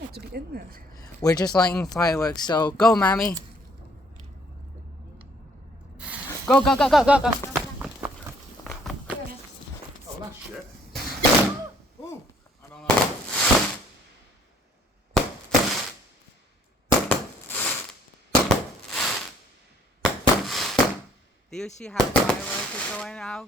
not to be in there. We're just lighting fireworks, so go, Mammy. Go, go, go, go, go, go. Oh, that's shit. Oh, I don't know. Do you see how fireworks is going out?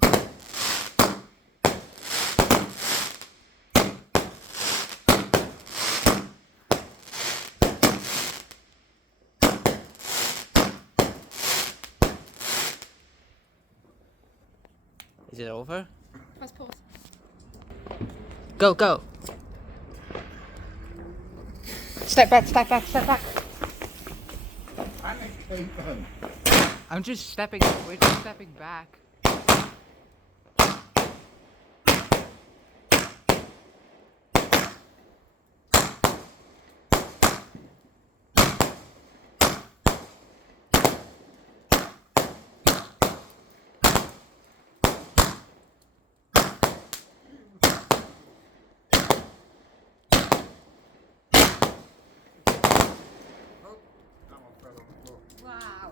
Is it over? Press pause. Go, go. Step back, step back, step back. I'm just stepping, we're just stepping back.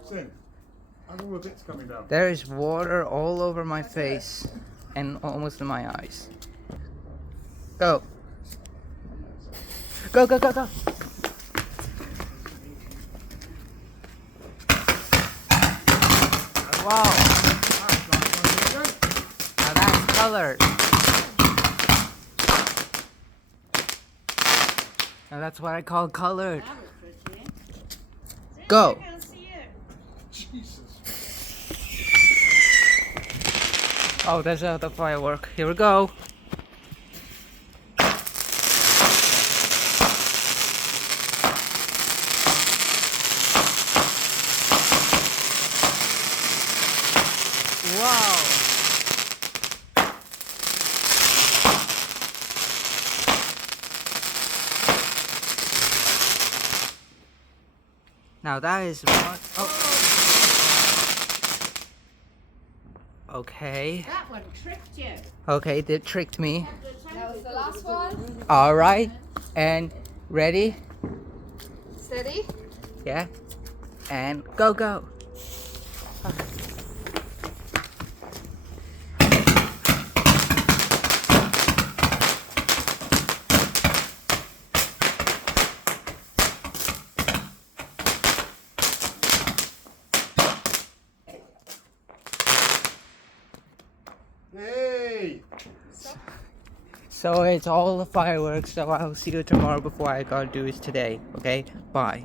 Sin, how's all the bits coming down? There is water all over my face and almost in my eyes. Go. Go, go, go, go. Wow. Now that's colored. Now that's what I call colored. Go. Jesus. Oh, there's the firework. Here we go. Wow. Now that is one. Oh. Okay. That one tricked you. Okay, it tricked me. That was the last one. All right. And ready? Steady. Yeah. And go, go. Hey! So it's all the fireworks, so I'll see you tomorrow before I gotta do this today, okay? Bye.